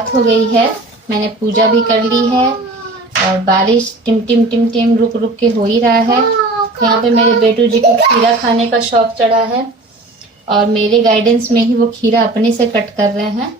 रात हो गई है, मैंने पूजा भी कर ली है और बारिश टिम टिम टिम टिम रुक रुक के हो ही रहा है। यहाँ पे मेरे बेटू जी को खीरा खाने का शौक चढ़ा है और मेरे गाइडेंस में ही वो खीरा अपने से कट कर रहे हैं।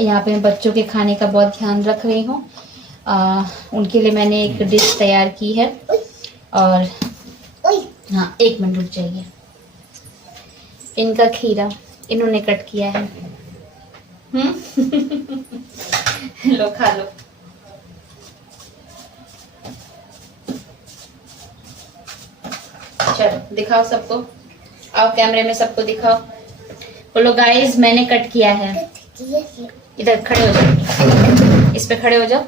यहाँ पे मैं बच्चों के खाने का बहुत ध्यान रख रही हूँ। उनके लिए मैंने एक डिश तैयार की है और हाँ, 1 मिनट रुक जाइए। इनका खीरा इन्होंने कट किया है। लो खा लो। चलो दिखाओ सबको, आओ कैमरे में सबको दिखाओ, बोलो गाइस मैंने कट किया है। इधर खड़े हो जाओ, इस पे खड़े हो जाओ,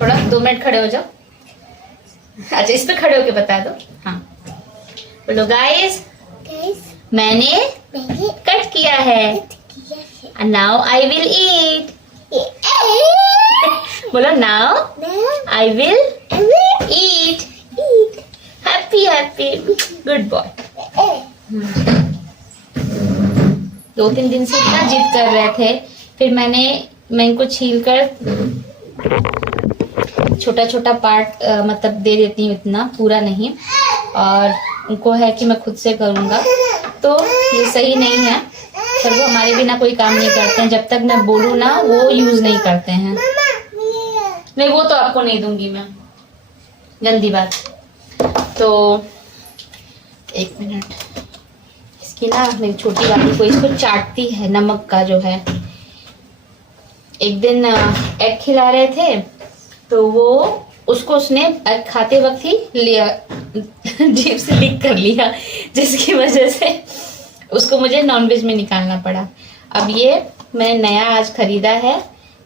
थोड़ा 2 मिनट खड़े हो जाओ। अच्छा इस पे खड़े होके बता दो। हाँ बोलो गाइस मैंने कट किया है, नाउ आई विल ईट। बोलो now I will eat. Happy happy good boy. 2-3 दिन से इतना जिद कर रहे थे, फिर मैं इनको छील कर छोटा छोटा पार्ट मतलब दे देती हूँ, इतना पूरा नहीं। और उनको है कि मैं खुद से करूँगा, तो ये सही नहीं है। पर वो हमारे बिना कोई काम नहीं करते हैं, जब तक मैं बोलूँ ना वो यूज नहीं करते हैं। नहीं वो तो आपको नहीं दूंगी मैं, गंदी बात। तो 1 मिनट, इसकी ना मेरी छोटी वाली को इसको चाटती है नमक का जो है। एक दिन एग खिला रहे थे तो वो उसको उसने एग खाते वक्त ही लिया, जीभ से लीक कर लिया, जिसकी वजह से उसको मुझे नॉनवेज में निकालना पड़ा। अब ये मैंने नया आज खरीदा है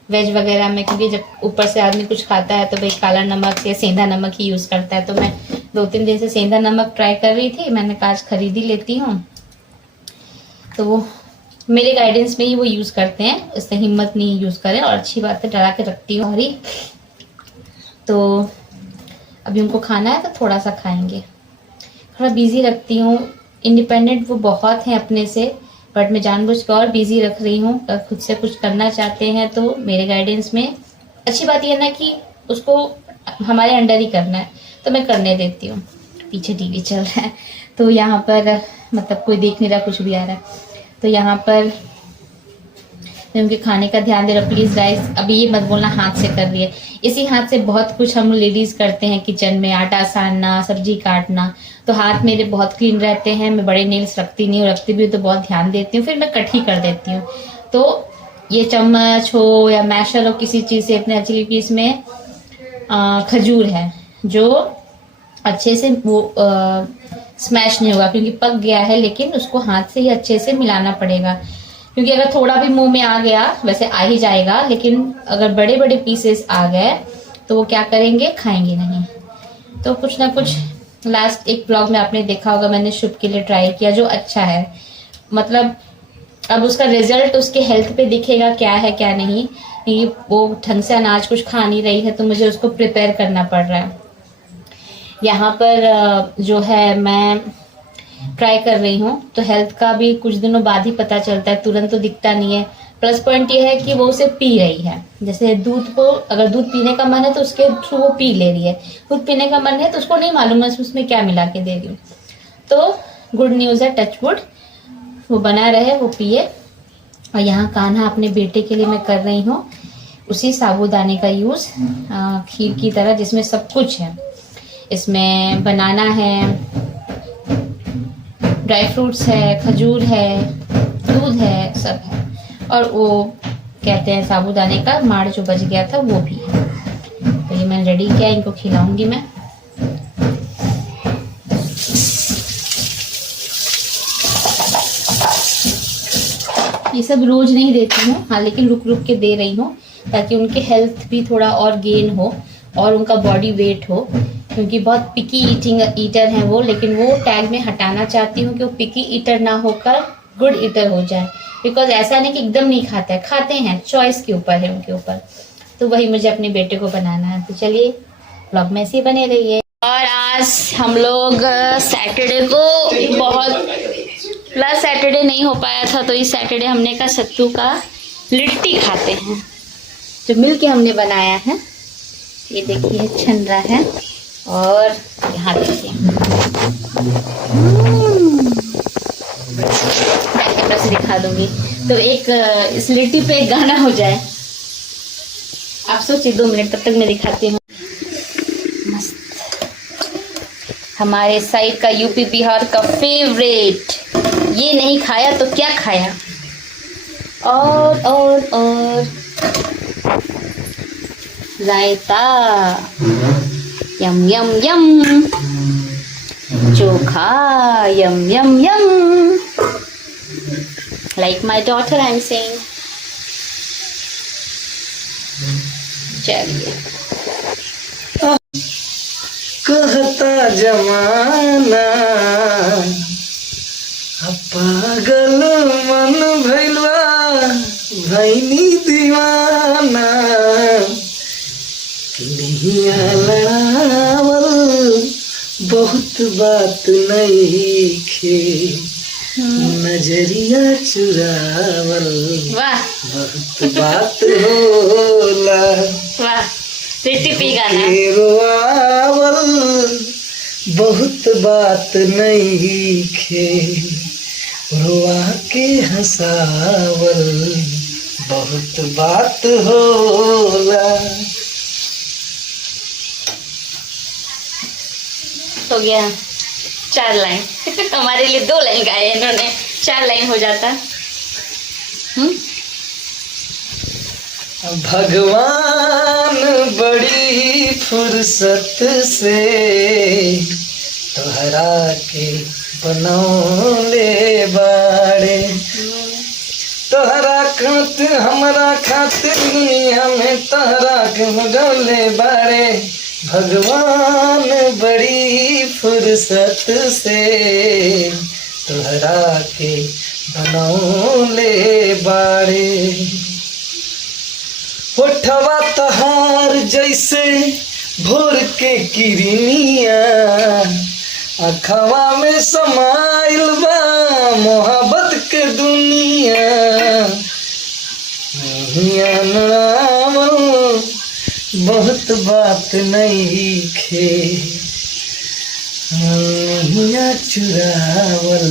वेज वगैरह में, क्योंकि जब ऊपर से आदमी कुछ खाता है तो भाई काला नमक या सेंधा नमक ही यूज करता है। तो मैं 2-3 दिन से सेंधा नमक ट्राई कर रही थी, मैंने कहा आज खरीद ही लेती हूँ। तो वो मेरे गाइडेंस में ही वो यूज करते हैं, इससे हिम्मत नहीं यूज करें। और अच्छी बात है, डरा के रखती हूँ। और तो अभी उनको खाना है तो थोड़ा सा खाएंगे, थोड़ा बिजी रखती हूँ। इंडिपेंडेंट वो बहुत हैं अपने से, बट मैं जानबूझ कर और बिजी रख रही हूँ। अगर खुद से कुछ करना चाहते हैं तो मेरे गाइडेंस में, अच्छी बात यह ना कि उसको हमारे अंडर ही करना है, तो मैं करने देती हूँ। पीछे टीवी चल रहा है तो यहाँ पर मतलब कोई देख नहीं रहा, कुछ भी आ रहा है तो यहाँ पर मैं उनके खाने का ध्यान दे रहा हूँ। प्लीज गाइस अभी ये मत बोलना हाथ से कर रही है, इसी हाथ से बहुत कुछ हम लेडीज करते हैं किचन में, आटा सानना, सब्जी काटना। तो हाथ मेरे बहुत क्लीन रहते हैं, मैं बड़े नेल्स रखती नहीं हूँ, रखती भी हूँ तो बहुत ध्यान देती हूँ, फिर मैं कट ही कर देती हूँ। तो ये चम्मच हो या मैशर हो, किसी चीज से इतने अच्छी, क्योंकि इसमें खजूर है जो अच्छे से वो स्मैश नहीं होगा क्योंकि पक गया है, लेकिन उसको हाथ से ही अच्छे से मिलाना पड़ेगा। क्योंकि अगर थोड़ा भी मुंह में आ गया, वैसे आ ही जाएगा, लेकिन अगर बड़े बड़े पीसेस आ गए तो वो क्या करेंगे, खाएंगे नहीं। तो कुछ ना कुछ लास्ट एक ब्लॉग में आपने देखा होगा, मैंने शुभ के लिए ट्राई किया जो अच्छा है। मतलब अब उसका रिजल्ट उसके हेल्थ पे दिखेगा क्या है क्या नहीं, क्योंकि वो ढंग से अनाज कुछ खा नहीं रही है तो मुझे उसको प्रिपेयर करना पड़ रहा है। यहाँ पर जो है मैं ट्राई कर रही हूँ, तो हेल्थ का भी कुछ दिनों बाद ही पता चलता है, तुरंत तो दिखता नहीं है। प्लस पॉइंट ये है कि वो उसे पी रही है, जैसे दूध को अगर दूध पीने का मन है तो उसके थ्रू वो पी ले रही है, दूध पीने का मन है तो उसको नहीं मालूम है उसमें क्या मिला के दे रही हूँ। तो गुड न्यूज़ है, टच वुड, वो बना रहे, वो पिए। और यहाँ कान्हा अपने बेटे के लिए मैं कर रही हूँ उसी साबूदाने का यूज़, खीर की तरह, जिसमें सब कुछ है। इसमें बनाना है, ड्राई फ्रूट्स है, खजूर है, दूध है, सब है। और वो कहते हैं साबूदाने का माड़ जो बच गया था वो भी है। तो ये मैंने रेडी किया, इनको खिलाऊंगी मैं। ये सब रोज नहीं देती हूँ, हाँ, लेकिन रुक रुक के दे रही हूँ ताकि उनके हेल्थ भी थोड़ा और गेन हो और उनका बॉडी वेट हो। क्योंकि बहुत पिकी ईटर हैं वो, लेकिन वो टैग में हटाना चाहती हूँ कि वो पिकी ईटर ना होकर गुड ईटर हो जाए। बिकॉज ऐसा नहीं कि एकदम नहीं खाता है, खाते हैं, चॉइस के ऊपर है उनके ऊपर। तो वही मुझे अपने बेटे को बनाना है। तो चलिए ब्लॉग में ऐसे बने रहिए। और आज हम लोग सैटरडे को बहुत प्लस सैटरडे नहीं हो पाया था, तो इस सैटरडे हमने कहा सत्तू का लिट्टी खाते हैं। जो मिल के हमने बनाया है। ये देखिए छन रहा है और यहाँ देखिए मैं कैमरा से दिखा दूंगी तो एक इस लिट्टी पे एक गाना हो जाए। आप सोचिए 2 मिनट, तब तक मैं दिखाती हूँ। मस्त हमारे साइड का यूपी बिहार का फेवरेट, ये नहीं खाया तो क्या खाया। और रायता, यम यम यम, चोखा, यम यम यम, like my daughter I'm saying। चलिए कहता जमाना पागल मन भैलवा भैनी दीवाना, कन्हैया लड़ावल बहुत बात नहीं खे, नजरिया चुरावल वाह बहुत बात होला। वाह लिट्टी पी गाना। रोआवल बहुत बात नहीं खे, रोआ के हंसावल बहुत बात होला। हो गया 4 लाइन हमारे लिए 2 लाइन गाए इन्होंने, 4 लाइन हो जाता। भगवान बड़ी फुर्सत से तोहरा के बनौले बाड़े, तोहरा खातिर हमरा खातिर दुनिया में तोहरा के बनौले बाड़े। भगवान बड़ी फुर्सत से तोहरा के बनौले बाड़े। होठवा तहार जैसे भोर के किरनिया, अखवा में समाइल बा मोहब्बत के दुनिया। बहुत बात नहीं खे, नैया चुरावल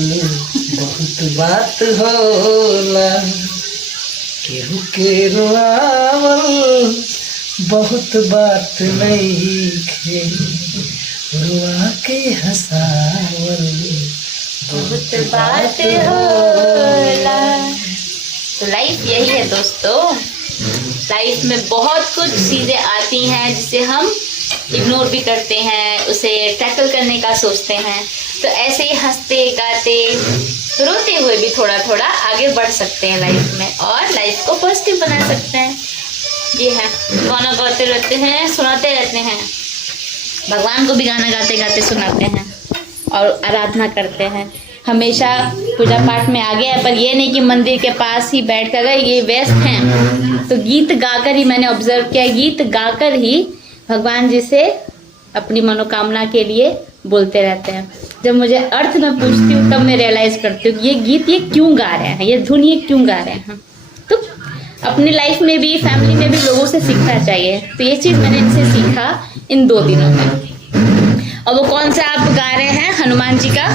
बहुत बात होला। केहू के रोआवल बहुत बात नहीं खे, रुआ के हंसावल बहुत बात होला। तो लाइफ यही है दोस्तों, लाइफ में बहुत कुछ चीज़ें आती हैं जिसे हम इग्नोर भी करते हैं, उसे टैकल करने का सोचते हैं। तो ऐसे ही हंसते गाते रोते हुए भी थोड़ा थोड़ा आगे बढ़ सकते हैं लाइफ में और लाइफ को पॉजिटिव बना सकते हैं। जी हाँ, गाना गाते रहते हैं, सुनाते रहते हैं, भगवान को भी गाना गाते गाते सुनाते हैं और आराधना करते हैं। हमेशा पूजा पाठ में आगे है, पर ये नहीं कि मंदिर के पास ही बैठ कर गए, ये व्यस्त हैं तो गीत गाकर ही, मैंने ऑब्जर्व किया, गीत गाकर ही भगवान जी से अपनी मनोकामना के लिए बोलते रहते हैं। जब मुझे अर्थ में पूछती हूँ तब मैं रियलाइज करती हूँ कि ये गीत ये क्यों गा रहे हैं, ये धुन ये क्यों गा रहे हैं। तो अपनी लाइफ में भी, फैमिली में भी लोगों से सीखना चाहिए। तो ये चीज़ मैंने इनसे सीखा इन 2 दिनों में। और वो कौन सा आप गा रहे हैं? हनुमान जी का,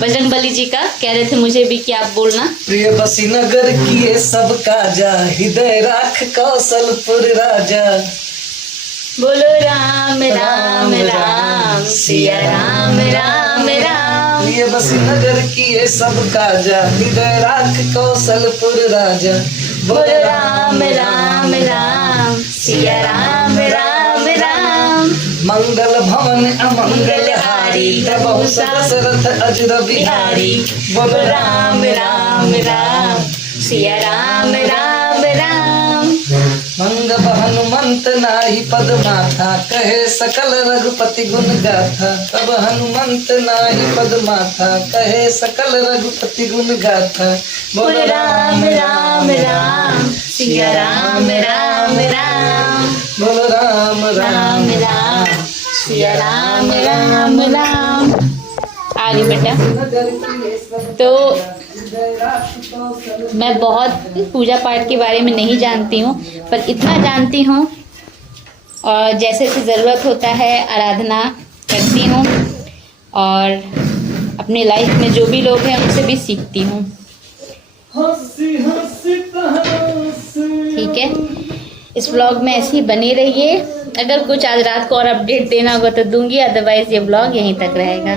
बजरंगबली जी का। कह रहे थे मुझे भी कि आप बोलना। प्रिय बसी नगर किए सब काजा, हृदय राख कौशलपुर राजा। बोलो राम राम राम सिया राम राम राम। प्रिय बसी नगर किए सब काजा, हृदय राख कौशलपुर राजा। बोलो राम राम राम सिया राम राम राम। मंगल भवन अमंगल हारी, तबहु सब दशरथ अजर बिहारी। बोलो राम राम राम सिया राम राम राम। मंग हनुमंत नाही पद माथा, कहे सकल रघुपति गुण गाथा। तब हनुमंत नाही पद माथा, कहे सकल रघुपति गुण गाथा। बोलो राम राम राम सिया राम राम राम। बोलो राम राम राम सिया राम राम राम। आगे बेटा, तो मैं बहुत पूजा पाठ के बारे में नहीं जानती हूँ, पर इतना जानती हूँ और जैसे जैसे ज़रूरत होता है आराधना करती हूँ और अपनी लाइफ में जो भी लोग हैं उनसे भी सीखती हूँ। ठीक है, इस व्लॉग में ऐसे ही बने रहिए। अगर कुछ आज रात को और अपडेट देना होगा तो दूंगी, अदरवाइज ये व्लॉग यहीं तक रहेगा।